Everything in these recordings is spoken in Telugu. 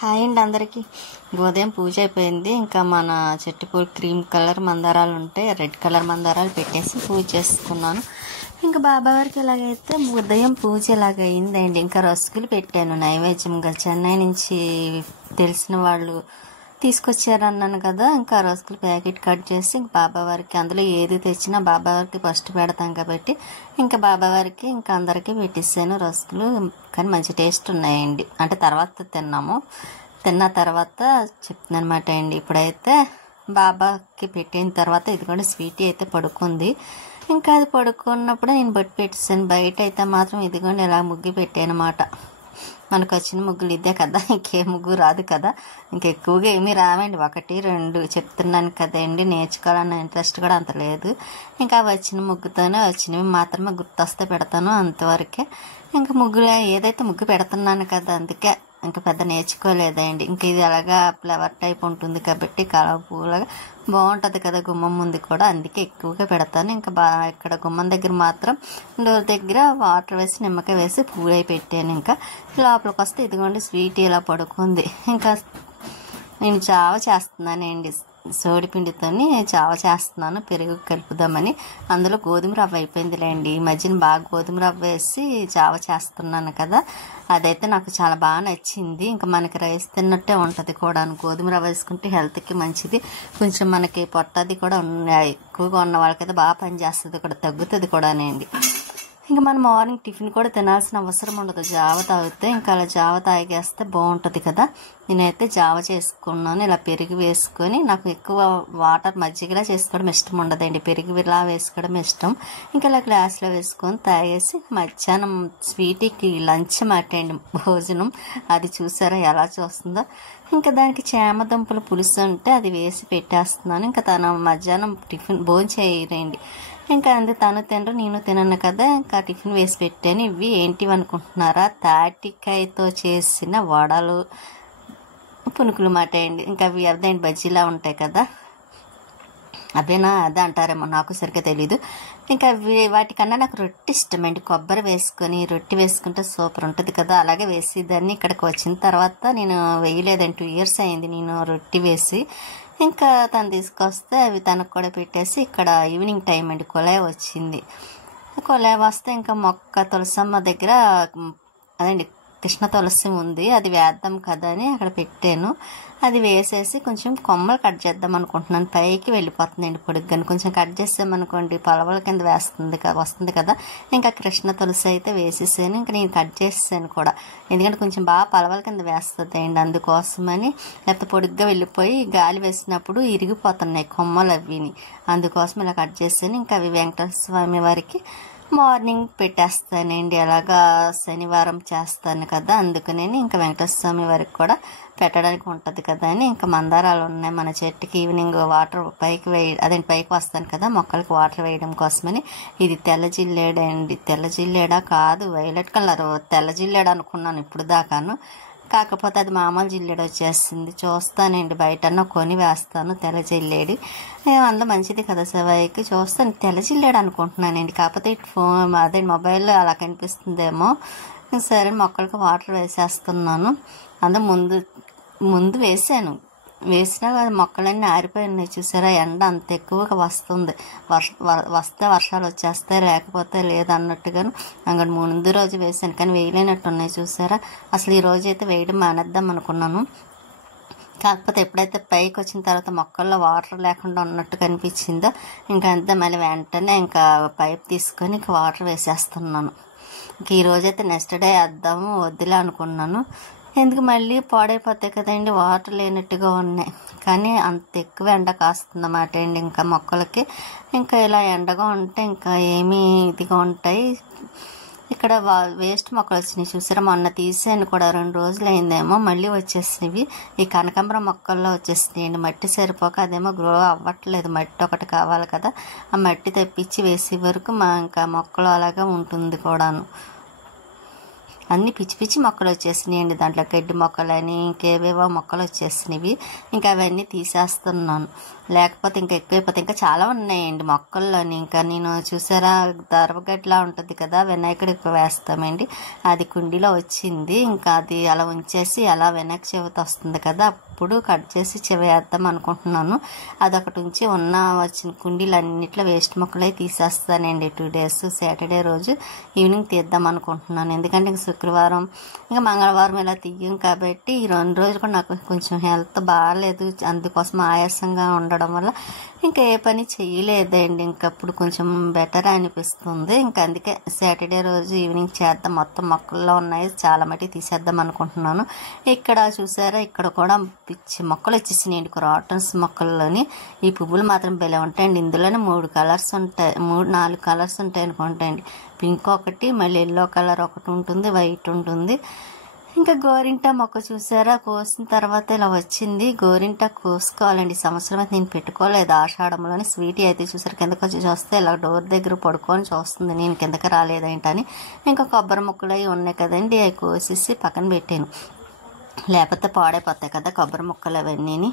హాయ్ అండి అందరికీ. ఉదయం పూజ అయిపోయింది. ఇంకా మన చెట్టు పూలు క్రీమ్ కలర్ మందారాలు ఉంటే రెడ్ కలర్ మందారాలు పెట్టేసి పూజ చేసుకున్నాను. ఇంకా బాబావారికి ఎలాగైతే ఉదయం పూజ ఎలాగైందండి. ఇంకా రసుకులు పెట్టాను నైవేద్యంగా. చెన్నై నుంచి తెలిసిన వాళ్ళు తీసుకొచ్చారన్నాను కదా. ఇంకా రసుకులు ప్యాకెట్ కట్ చేసి ఇంక బాబావారికి అందులో ఏది తెచ్చినా బాబావారికి ఫస్ట్ పెడతాం కాబట్టి ఇంకా బాబావారికి ఇంకా అందరికీ పెట్టేసాను రసుకులు. కానీ మంచి టేస్ట్ ఉన్నాయండి. అంటే తర్వాత తిన్న తర్వాత చెప్తున్నాను అనమాట అండి. ఇప్పుడైతే బాబాకి పెట్టిన తర్వాత ఇదిగోండి స్వీటీ అయితే పడుకుంది. ఇంకా అది పడుకున్నప్పుడు నేను బొట్టు పెట్టేసాను. బయట అయితే మాత్రం ఇదిగోండి ఇలా ముగ్గు పెట్టాను అనమాట. మనకు వచ్చిన ముగ్గులు ఇదే కదా, ఇంకే ముగ్గు రాదు కదా. ఇంకా ఎక్కువగా ఏమీ రావండి, 1-2 చెప్తున్నాను కదండి. నేర్చుకోవాలన్న ఇంట్రెస్ట్ కూడా అంత లేదు. ఇంకా వచ్చిన ముగ్గుతోనే వచ్చినవి మాత్రమే గుర్తొస్తే పెడతాను, అంతవరకే. ఇంకా ముగ్గులు ఏదైతే ముగ్గు పెడుతున్నాను కదా, అందుకే ఇంకా పెద్ద నేర్చుకోలేదండి. ఇంకా ఇది అలాగా ఫ్లవర్ టైప్ ఉంటుంది కాబట్టి కలర్ పూలగా బాగుంటుంది కదా గుమ్మం ముందు కూడా, అందుకే ఎక్కువగా పెడతాను. ఇంకా ఇక్కడ గుమ్మం దగ్గర మాత్రం డోర్ దగ్గర వాటర్ వేసి నిమ్మకాయ వేసి పూలై పెట్టాను. ఇంకా లోపలికి వస్తే ఇదిగోండి స్వీట్ ఇలా పడుకుంది. ఇంకా నేను జావ చేస్తున్నానండి, సోడిపిండితో జావ చేస్తున్నాను, పెరుగు కలుపుదామని. అందులో గోధుమ రవ్వ అయిపోయిందిలేండి. ఈ మధ్యన బాగా గోధుమ రవ్వ వేసి జావ చేస్తున్నాను కదా, అదైతే నాకు చాలా బాగా నచ్చింది. ఇంకా మనకి రైస్ తిన్నట్టే ఉంటుంది కూడా. గోధుమ రవ్వ వేసుకుంటే హెల్త్కి మంచిది. కొంచెం మనకి పొట్టది కూడా ఎక్కువగా ఉన్న వాళ్ళకైతే బాగా పనిచేస్తుంది కూడా, తగ్గుతుంది కూడానండి. ఇంకా మనం మార్నింగ్ టిఫిన్ కూడా తినాల్సిన అవసరం ఉండదు జావ తాగితే. ఇంకా అలా జావ తాగేస్తే బాగుంటుంది కదా. నేనైతే జావ చేసుకున్నాను ఇలా పెరుగు వేసుకొని. నాకు ఎక్కువ వాటర్ మజ్జిగలా చేసుకోవడం ఇష్టం ఉండదండి, పెరుగు ఇలా వేసుకోవడం ఇష్టం. ఇంకా ఇలా గ్లాస్లో వేసుకొని తాగేసి మధ్యాహ్నం స్వీటీకి లంచ్ మాటండి, భోజనం. అది చూసారా ఎలా చూస్తుందో. ఇంకా దానికి చేమదుంపల పులుసు ఉంటే అది వేసి పెట్టేస్తున్నాను. ఇంకా తను మధ్యాహ్నం టిఫిన్ భోజనం చేయరండి. ఇంకా అందుకు తను తినరు, నేను తినను కదా. ఇంకా టిఫిన్ వేసి పెట్టాను. ఇవి ఏంటివి అనుకుంటున్నారా, తాటికాయతో చేసిన వడలు పునుకులు మాట అండి. ఇంకా అవి అదేంటి బజ్జీలా ఉంటాయి కదా, అవేనా అదే అంటారేమో, నాకు సరిగ్గా తెలీదు. ఇంకా వాటికన్నా నాకు రొట్టె ఇష్టమండి. కొబ్బరి వేసుకొని రొట్టె వేసుకుంటే సూపర్ ఉంటుంది కదా. అలాగే వేసి దాన్ని ఇక్కడికి వచ్చిన తర్వాత నేను వేయలేదండి, 2 years అయింది నేను రొట్టె వేసి. ఇంకా తను తీసుకొస్తే అవి తనకు కూడా పెట్టేసి ఇక్కడ ఈవినింగ్ టైం అండి కొలాయి వచ్చింది. కొలాయి వస్తే ఇంకా మొక్క తులసమ్మ దగ్గర అదండి కృష్ణ తులసి ఉంది, అది వేద్దాం కదా అని అక్కడ పెట్టాను. అది వేసేసి కొంచెం కొమ్మలు కట్ చేద్దాం అనుకుంటున్నాను. పైకి వెళ్ళిపోతుందండి పొడుగ్గాని. కొంచెం కట్ చేసామనుకోండి పొలవల కింద వస్తుంది కదా. ఇంకా కృష్ణ తులసి అయితే వేసేసాను. ఇంకా నేను కట్ చేసాను కూడా, ఎందుకంటే కొంచెం బాగా పొలవల కింద వేస్తుంది అండి, అందుకోసమని. లేకపోతే పొడుగ్గా వెళ్ళిపోయి గాలి వేసినప్పుడు ఇరిగిపోతున్నాయి కొమ్మలు అవిని, అందుకోసం ఇలా కట్ చేసాను. ఇంకా అవి వెంకటేశ్వర స్వామి వారికి మార్నింగ్ పెట్టేస్తానండి. అలాగా శనివారం చేస్తాను కదా, అందుకనే ఇంకా వెంకటేశ్వర స్వామి వారికి కూడా పెట్టడానికి ఉంటుంది కదా అని. ఇంకా మందారాలు ఉన్నాయి మన చెట్టుకి. ఈవినింగ్ వాటర్ పైకి వస్తాను కదా మొక్కలకి వాటర్ వేయడం కోసమని. ఇది తెల్ల జిల్లేడ అండి, తెల్ల జిల్లేడా కాదు, వైలెట్ కలర్ తెల్ల జిల్లేడ అనుకున్నాను ఇప్పుడు దాకాను. కాకపోతే అది మామూలు జిల్లేడు వచ్చేసింది. చూస్తానండి, బయటన్నా కొని వేస్తాను తెల్ల జిల్లేడి. అందులో మంచిది కదా శివయ్యకి. చూస్తాను తెల్ల జిల్లేడు అనుకుంటున్నానండి, కాకపోతే అదే మొబైల్లో అలా కనిపిస్తుందేమో. సరే మొక్కలకి వాటర్ వేసేస్తున్నాను. అందులో ముందు వేసినా మొక్కలన్నీ ఆరిపోయి ఉన్నాయి చూసారా. ఎండ అంత ఎక్కువగా వస్తుంది, వస్తే వర్షాలు వచ్చేస్తాయి, లేకపోతే లేదన్నట్టుగాను. అక్కడ ముందు రోజు వేసాను కానీ వేయలేనట్టు ఉన్నాయి చూసారా. అసలు ఈ రోజు అయితే వేయడం మానేద్దాం అనుకున్నాను. కాకపోతే ఎప్పుడైతే పైకి వచ్చిన తర్వాత మొక్కల్లో వాటర్ లేకుండా ఉన్నట్టు కనిపించిందో ఇంకా అంతే, మళ్ళీ వెంటనే ఇంకా పైప్ తీసుకొని ఇంకా వాటర్ వేసేస్తున్నాను. ఇంక ఈరోజైతే నెక్స్ట్ డే వేద్దాము వద్దులే అనుకున్నాను, ఎందుకు మళ్ళీ పాడైపోతాయి కదండి, వాటర్ లేనట్టుగా ఉన్నాయి. కానీ అంత ఎక్కువ ఎండ కాస్తుందన్నమాట అండి ఇంకా మొక్కలకి. ఇంకా ఇలా ఎండగా ఉంటే ఇంకా ఏమీ ఇదిగా ఉంటాయి. ఇక్కడ వేస్ట్ మొక్కలు వచ్చినాయి చూసారా, మొన్న తీసాను కూడా, 2 రోజులు అయిందేమో, మళ్ళీ వచ్చేసినవి. ఈ కనకాంబరం మొక్కల్లో వచ్చేసినాయండి, మట్టి సరిపోక అదేమో గ్రో అవ్వట్లేదు. మట్టి ఒకటి కావాలి కదా, ఆ మట్టి తెప్పించి వేసే వరకు ఇంకా మొక్కలు అలాగా ఉంటుంది కూడాను. అన్ని పిచ్చి పిచ్చి మొక్కలు వచ్చేసినాయండి. దాంట్లో గడ్డి మొక్కలని ఇంకేవేవో మొక్కలు వచ్చేసినవి. ఇంకా అవన్నీ తీసేస్తున్నాను, లేకపోతే ఇంకా ఎక్కువైపోతే. ఇంకా చాలా ఉన్నాయండి మొక్కల్లోని. ఇంకా నేను చూసారా దర్వగడ్లా ఉంటుంది కదా, వినాయకుడికి వేస్తామండి, అది కుండీలో వచ్చింది. ఇంకా అది అలా ఉంచేసి అలా వినాయక చవితి వస్తుంది కదా అప్పుడు కట్ చేసి వేద్దాం అనుకుంటున్నాను. అదొకటి ఉంచి వచ్చిన కుండీలన్నిట్లో వేస్ట్ మొక్కలే తీసేస్తానండి. 2 days సాటర్డే రోజు ఈవినింగ్ తీద్దాం అనుకుంటున్నాను. ఎందుకంటే ఇంక శుక్రవారం ఇంకా మంగళవారం ఇలా తీయం కాబట్టి ఈ 2 రోజులు కూడా నాకు కొంచెం హెల్త్ బాగాలేదు. అందుకోసం ఆయాసంగా ఉండడం వల్ల ఇంకా ఏ పని చేయలేదండి. ఇంకప్పుడు కొంచెం బెటర్ అనిపిస్తుంది. ఇంకా అందుకే సాటర్డే రోజు ఈవినింగ్ చేద్దాం. మొత్తం మొక్కల్లో ఉన్నాయి, చాలా మట్టి తీసేద్దాం అనుకుంటున్నాను. ఇక్కడ చూసారా ఇక్కడ కూడా పిచ్చి మొక్కలు వచ్చేసినాయండి. క్రాటన్స్ మొక్కల్లోని ఈ పువ్వులు మాత్రం భలే ఉంటాయండి. ఇందులోనే 3 కలర్స్ ఉంటాయి, 4 కలర్స్ ఉంటాయి అనుకుంటాయండి. పింక్ ఒకటి, మళ్ళీ ఎల్లో కలర్ ఒకటి ఉంటుంది, వైట్ ఉంటుంది. ఇంకా గోరింటా మొక్క చూసారా కోసిన తర్వాత ఇలా వచ్చింది. గోరింటా కోసుకోవాలండి. సంవత్సరం అయితే నేను పెట్టుకోలేదు. ఆషాఢంలోని స్వీటీ అయితే చూసారు కిందకి వచ్చి చూస్తే ఇలా డోర్ దగ్గర పడుకొని చూస్తుంది నేను కిందకి రాలేదేంటని. ఇంకా కొబ్బరి ముక్కలు అవి ఉన్నాయి కదండి, అవి కోసేసి పక్కన పెట్టాను, లేకపోతే పాడైపోతాయి కదా కొబ్బరి ముక్కలు అవన్నీ.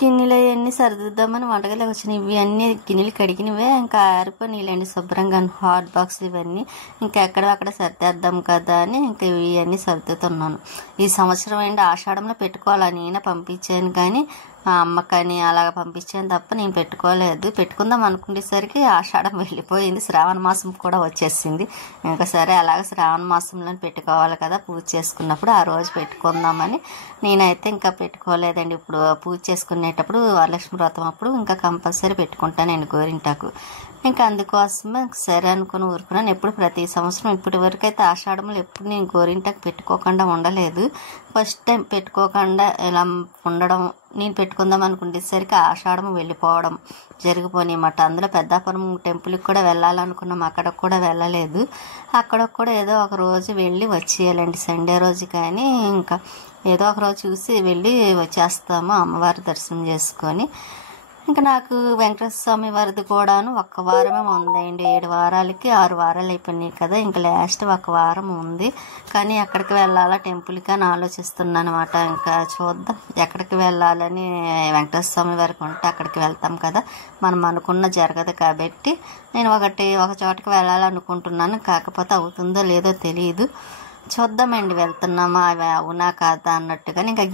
గిన్నెలు అవన్నీ సర్దిద్దామని వంటగదిలోకి వచ్చినాయి. ఇవి అన్నీ గిన్నెలు కడిగినవే, ఇంకా ఆరిపోయినాయిలేండి శుభ్రంగా. హాట్ బాక్స్ ఇవన్నీ ఇంకా ఎక్కడక్కడ సర్దేద్దాం కదా అని ఇంకా ఇవన్నీ సర్దుతున్నాను. ఈ సంవత్సరం ఏంటి ఆషాఢంలో పెట్టుకోవాలని నేనే పంపించాను, కానీ మా అమ్మకని అలాగ పంపించాను తప్ప నేను పెట్టుకోలేదు. పెట్టుకుందాం అనుకునేసరికి ఆషాఢం వెళ్ళిపోయింది, శ్రావణ మాసం కూడా వచ్చేసింది. ఇంకా సరే అలాగ శ్రావణ మాసంలో పెట్టుకోవాలి కదా పూజ చేసుకున్నప్పుడు, ఆ రోజు పెట్టుకుందామని నేనైతే ఇంకా పెట్టుకోలేదండి. ఇప్పుడు పూజ చేసుకునేటప్పుడు వరలక్ష్మి వ్రతం అప్పుడు ఇంకా కంపల్సరీ పెట్టుకుంటానండి గోరింటాకు. ఇంకా అందుకోసమే సరే అనుకుని ఊరుకున్నాను. ఎప్పుడు ప్రతి సంవత్సరం ఇప్పటి వరకు అయితే ఆషాఢంలో ఎప్పుడు నేను గోరింటాకు పెట్టుకోకుండా ఉండలేదు. ఫస్ట్ టైం పెట్టుకోకుండా ఇలా ఉండడం, నేను పెట్టుకుందాం అనుకునేసరికి ఆషాఢం వెళ్ళిపోవడం జరిగిపోయినమాట. అందులో పెద్దాపురం టెంపుల్కి కూడా వెళ్ళాలనుకున్నాం, అక్కడికి కూడా వెళ్ళలేదు. అక్కడికి కూడా ఏదో ఒక రోజు వెళ్ళి వచ్చేయాలండి, సండే రోజు. కానీ ఇంకా ఏదో ఒక రోజు చూసి వెళ్ళి వచ్చేస్తాము అమ్మవారి దర్శనం చేసుకొని. ఇంకా నాకు వెంకటేశ్వర స్వామి వారిది కూడాను 1 వారమే ఉందండి. 7 వారాలకి 6 వారాలు అయిపోయినాయి కదా, ఇంకా లాస్ట్ 1 వారం ఉంది. కానీ ఎక్కడికి వెళ్ళాలా టెంపుల్కి అని ఆలోచిస్తున్నాను అనమాట. ఇంకా చూద్దాం ఎక్కడికి వెళ్ళాలని. వెంకటేశ్వర స్వామి వారికి ఉంటే అక్కడికి వెళ్తాం కదా, మనం అనుకున్న జరగదు కాబట్టి నేను ఒక చోటకి వెళ్ళాలనుకుంటున్నాను. కాకపోతే అవుతుందో లేదో తెలియదు, చూద్దామండి వెళ్తున్నామా అవి అవునా కాదా అన్నట్టుగా. ఇంకా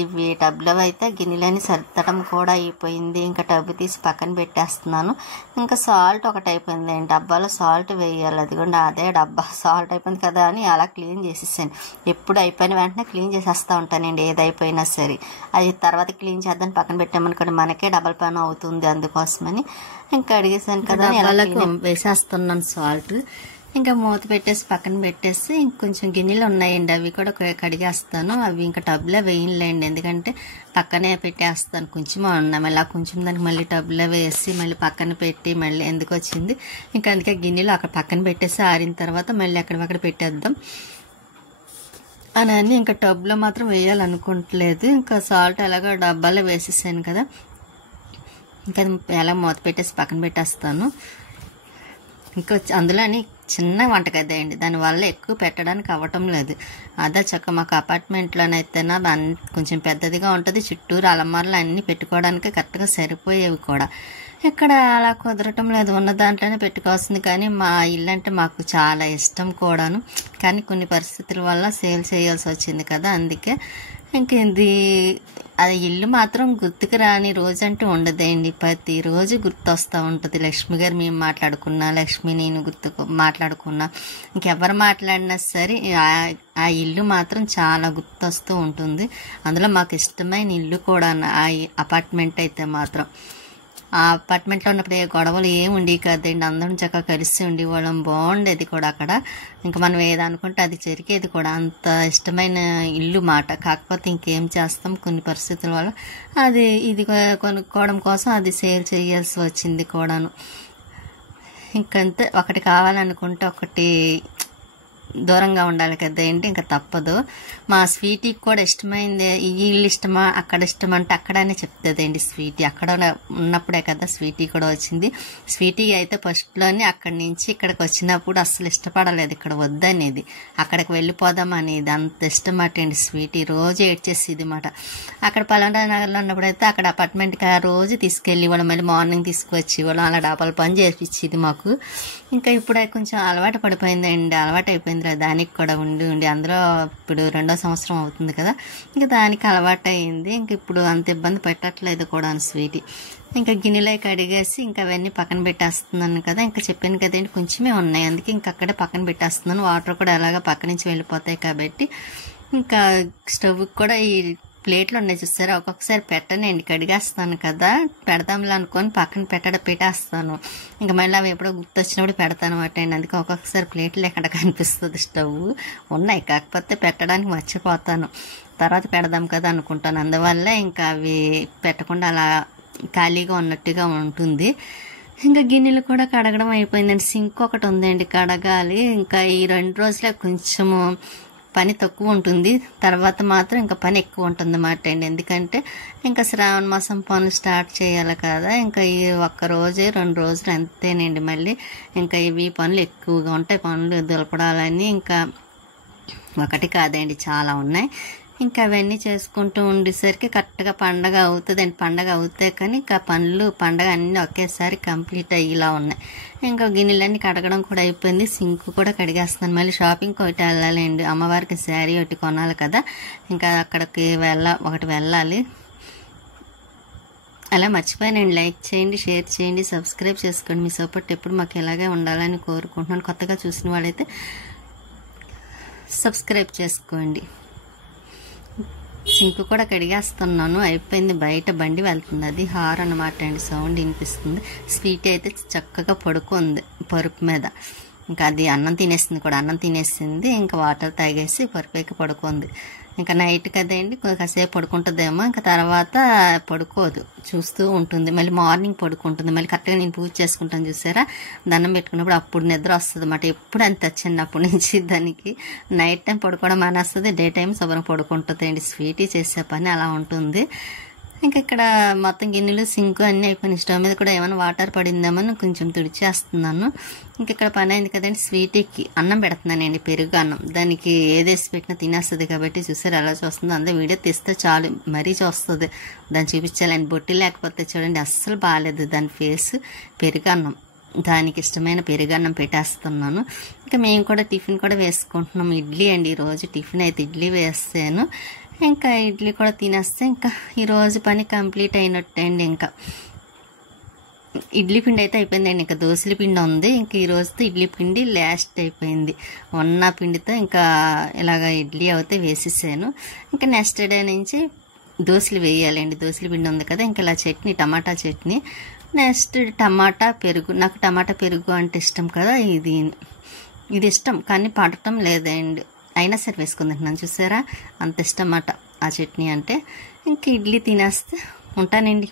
ఇవి టబ్లో అయితే గిన్నెలని సర్దడం కూడా అయిపోయింది. ఇంకా టబ్బు తీసి పక్కన పెట్టేస్తున్నాను. ఇంకా సాల్ట్ ఒకటి అయిపోయింది అండి, డబ్బాలో సాల్ట్ వేయాలి. అదిగోండి అదే డబ్బా సాల్ట్ అయిపోయింది కదా అని అలా క్లీన్ చేసేసాను. ఎప్పుడు అయిపోయిన వెంటనే క్లీన్ చేసేస్తూ ఉంటానండి ఏదైపోయినా సరే. అది తర్వాత క్లీన్ చేద్దాం పక్కన పెట్టామనుకోండి మనకే డబల్ పని అవుతుంది. అందుకోసమని ఇంకా అడిగేసాను కదా వేసేస్తున్నాను సాల్ట్. ఇంకా మూత పెట్టేసి పక్కన పెట్టేసి ఇంకొంచెం గిన్నెలు ఉన్నాయండి, అవి కూడా కడిగేస్తాను. అవి ఇంకా టబ్లో వేయలేండి, ఎందుకంటే పక్కనే పెట్టేస్తాను. కొంచెం ఉన్నాం ఇలా కొంచెం దానికి మళ్ళీ టబ్లో వేసి మళ్ళీ పక్కన పెట్టి మళ్ళీ ఎందుకు వచ్చింది. ఇంకా అందుకే గిన్నెలు అక్కడ పక్కన పెట్టేసి ఆరిన తర్వాత మళ్ళీ అక్కడ పెట్టేద్దాం అని ఇంకా టబ్లో మాత్రం వేయాలనుకుంటలేదు. ఇంకా సాల్ట్ అలాగా డబ్బాలో వేసేసాను కదా, ఇంకా ఎలా మూత పెట్టేసి పక్కన పెట్టేస్తాను. ఇంకా అందులోని చిన్న వంటగది అండి, దానివల్ల ఎక్కువ పెట్టడానికి అవ్వటం లేదు. అదే చక్క మాకు అపార్ట్మెంట్లోనైతేనా కొంచెం పెద్దదిగా ఉంటుంది, చుట్టూరు అలమార్లు అన్నీ పెట్టుకోవడానికి కరెక్ట్గా సరిపోయేవి కూడా. ఇక్కడ అలా కుదరటం లేదు, ఉన్న దాంట్లోనే పెట్టుకోవాల్సింది. కానీ మా ఇల్లు అంటే మాకు చాలా ఇష్టం కూడాను, కానీ కొన్ని పరిస్థితుల వల్ల సేల్ చేయాల్సి వచ్చింది కదా, అందుకే ఇంక అది ఇల్లు మాత్రం గుర్తుకు రాని రోజు అంటూ ఉండదండి. ప్రతిరోజు గుర్తొస్తూ ఉంటుంది. లక్ష్మి గారు మేము మాట్లాడుకున్నా, లక్ష్మి నేను మాట్లాడుకున్నా, ఇంకెవరు మాట్లాడినా సరే ఆ ఇల్లు మాత్రం చాలా గుర్తొస్తూ ఉంటుంది. అందులో మాకు ఇష్టమైన ఇల్లు కూడా ఆ అపార్ట్మెంట్ అయితే మాత్రం. ఆ అపార్ట్మెంట్లో ఉన్నప్పుడు ఏ గొడవలు ఏమి ఉండేవి కదండి, అందరం చక్కగా కలిసి ఉండేవాళ్ళం, బాగుండేది కూడా అక్కడ. ఇంకా మనం ఏదనుకుంటే అది జరిగేది కూడా, అంత ఇష్టమైన ఇల్లు మాట. కాకపోతే ఇంకేం చేస్తాం, కొన్ని పరిస్థితుల వల్ల ఇది కొనుక్కోవడం కోసం అది సేల్ చేయాల్సి వచ్చింది కూడాను. ఇంకంతే, ఒకటి కావాలనుకుంటే ఒకటి దూరంగా ఉండాలి కదండి, ఇంకా తప్పదు. మా స్వీటీకి కూడా ఇష్టమైంది, వీళ్ళు ఇష్టమా అక్కడ ఇష్టం అంటే అక్కడనే చెప్తుందండి స్వీటీ. అక్కడ ఉన్నప్పుడే కదా స్వీటీ కూడా వచ్చింది. స్వీటీ అయితే ఫస్ట్లోనే అక్కడి నుంచి ఇక్కడికి వచ్చినప్పుడు అస్సలు ఇష్టపడలేదు, ఇక్కడ వద్దనేది, అక్కడికి వెళ్ళిపోదాం అనేది. అంత ఇష్టమాట అండి స్వీటీ. రోజు ఏడ్చేసేది మాట. అక్కడ పలానా నగర్లో ఉన్నప్పుడైతే అక్కడ అపార్ట్మెంట్కి ఆ రోజు తీసుకెళ్ళి వాళ్ళు మళ్ళీ మార్నింగ్ తీసుకువచ్చి వాళ్ళు అలా డాబాల పని చేపించేది మాకు. ఇంకా ఇప్పుడు కొంచెం అలవాటు పడిపోయిందండి, అలవాటు అయిపోయింది దానికి కూడా ఉండి ఉండి. అందులో ఇప్పుడు 2వ సంవత్సరం అవుతుంది కదా, ఇంకా దానికి అలవాటు అయింది. ఇంక ఇప్పుడు అంత ఇబ్బంది పెట్టట్లేదు కూడా స్వీటీ. ఇంకా గిన్నెలో కడిగేసి ఇంకా అవన్నీ పక్కన పెట్టేస్తున్నాను కదా. ఇంకా చెప్పాను కదండి కొంచెమే ఉన్నాయి, అందుకే ఇంకా అక్కడే పక్కన పెట్టేస్తున్నాను. వాటర్ కూడా ఎలాగా పక్క నుంచి వెళ్ళిపోతాయి కాబట్టి. ఇంకా స్టవ్ కూడా ఈ ప్లేట్లు ఉన్నాయి చూస్తారా, ఒక్కొక్కసారి పెట్టనండి, కడిగేస్తాను కదా, పెడతాంలే అనుకొని పక్కన పెట్టేస్తాను. ఇంకా మళ్ళీ అవి ఎప్పుడో గుర్తొచ్చినప్పుడు పెడతాను అన్నమాట అండి. అందుకే ఒక్కొక్కసారి ప్లేట్లు ఎక్కడ కనిపిస్తుంది. స్టవ్ ఉన్నాయి కాకపోతే పెట్టడానికి మర్చిపోతాను, తర్వాత పెడదాం కదా అనుకుంటాను. అందువల్ల ఇంకా అవి పెట్టకుండా అలా ఖాళీగా ఉన్నట్టుగా ఉంటుంది. ఇంకా గిన్నెలు కూడా కడగడం అయిపోయిందండి. సింక్ ఒకటి ఉందండి కడగాలి. ఇంకా ఈ 2 రోజులే కొంచెము పని తక్కువ ఉంటుంది, తర్వాత మాత్రం ఇంకా పని ఎక్కువ ఉంటుంది అన్నమాట అండి. ఎందుకంటే ఇంకా శ్రావణ మాసం పనులు స్టార్ట్ చేయాలి కదా. ఇంకా ఈ 1 రోజు 2 రోజులు అంతేనండి. మళ్ళీ ఇంకా ఇవి పనులు ఎక్కువగా ఉంటాయి, పనులు దులపడాలని. ఇంకా ఒకటి కాదండి, చాలా ఉన్నాయి. ఇంకా అవన్నీ చేసుకుంటూ ఉండేసరికి కరెక్ట్గా పండగ అవుతుందండి. పండగ అవుతాయి కానీ ఇంకా పండగ అన్నీ ఒకేసారి కంప్లీట్ అయ్యేలా ఉన్నాయి. ఇంకా గిన్నెలన్నీ కడగడం కూడా అయిపోయింది, సింక్ కూడా కడిగేస్తున్నాను. మళ్ళీ షాపింగ్కి ఒకటి వెళ్ళాలండి, అమ్మవారికి శారీ ఒకటి కొనాలి కదా. ఇంకా అక్కడికి వెళ్ళాలి. అలా మర్చిపోయానండి. లైక్ చేయండి, షేర్ చేయండి, సబ్స్క్రైబ్ చేసుకోండి. మీ సపోర్ట్ ఎప్పుడు మాకు ఇలాగే ఉండాలని కోరుకుంటున్నాను. కొత్తగా చూసిన వాళ్ళైతే సబ్స్క్రైబ్ చేసుకోండి. సింక్ కూడా కడిగేస్తున్నాను, అయిపోయింది. బయట బండి వెళ్తుంది, అది హార్ అన్నమాట అండి, సౌండ్ వినిపిస్తుంది. స్వీట్ అయితే చక్కగా పడుకుంది పరుపు మీద. ఇంకా అది అన్నం తినేసింది. ఇంకా వాటర్ తాగేసి పరుపైకి పడుకుంది. ఇంకా నైట్ కదండి కాసేపు పడుకుంటుందేమో, ఇంకా తర్వాత పడుకోదు, చూస్తూ ఉంటుంది. మళ్ళీ మార్నింగ్ పడుకుంటుంది. మళ్ళీ కరెక్ట్గా నేను పూజ చేసుకుంటాను చూసారా, దండం పెట్టుకున్నప్పుడు అప్పుడు నిద్ర వస్తుంది అన్నమాట. ఎప్పుడు అంత చిన్నప్పటి నుంచి దానికి నైట్ టైం పడుకోవడం అనేస్తుంది, డే టైం శుభ్రం పడుకుంటుంది అండి. స్వీటీ చేసే పని అలా ఉంటుంది. ఇంకా ఇక్కడ మొత్తం గిన్నెలు సింక్ అన్నీ అయిపోయినాయి. స్టవ్ మీద కూడా ఏమైనా వాటర్ పడిందేమని కొంచెం తుడిచేస్తున్నాను. ఇంక ఇక్కడ పని అయింది కదండి. స్వీటీకి అన్నం పెడుతున్నానండి, పెరుగు అన్నం. దానికి ఏదేసి పెట్టినా తినేస్తుంది కాబట్టి చూసారు ఎలా చూస్తుందో. అందరూ వీడియో తీస్తే చాలు మరీ చూస్తుంది, దాన్ని చూపించాలని. బొట్టి లేకపోతే చూడండి అస్సలు బాగాలేదు దాని ఫేస్. పెరుగు అన్నం, దానికి ఇష్టమైన పెరుగన్నం పెట్టేస్తున్నాను. ఇంకా మేము కూడా టిఫిన్ కూడా వేసుకుంటున్నాం. ఇడ్లీ అండి ఈరోజు టిఫిన్ అయితే ఇడ్లీ వేస్తాను. ఇంకా ఇడ్లీ కూడా తినేస్తే ఇంకా ఈరోజు పని కంప్లీట్ అయినట్టే అండి. ఇంకా ఇడ్లీ పిండి అయితే అయిపోయిందండి, ఇంకా దోశల పిండి ఉంది. ఇంకా ఈ రోజుతో ఇడ్లీ పిండి లాస్ట్ అయిపోయింది. ఉన్న పిండితో ఇంకా ఇలాగ ఇడ్లీ అయితే వేసేసాను. ఇంకా నెక్స్ట్ డే నుంచి దోశలు వేయాలండి. దోశల పిండి ఉంది కదా, ఇంకా ఇలా చట్నీ, టమాటా చట్నీ, నెక్స్ట్ టమాటా పెరుగు. నాకు టమాటా పెరుగు అంటే ఇష్టం కదా, ఇది ఇష్టం కానీ పడటం లేదండి, అయినా సరే వేసుకుంటున్నాను చూసారా, అంత ఇష్టం అన్నమాట ఆ చట్నీ అంటే. ఇంక ఇడ్లీ తినేస్తే ఉంటానండి.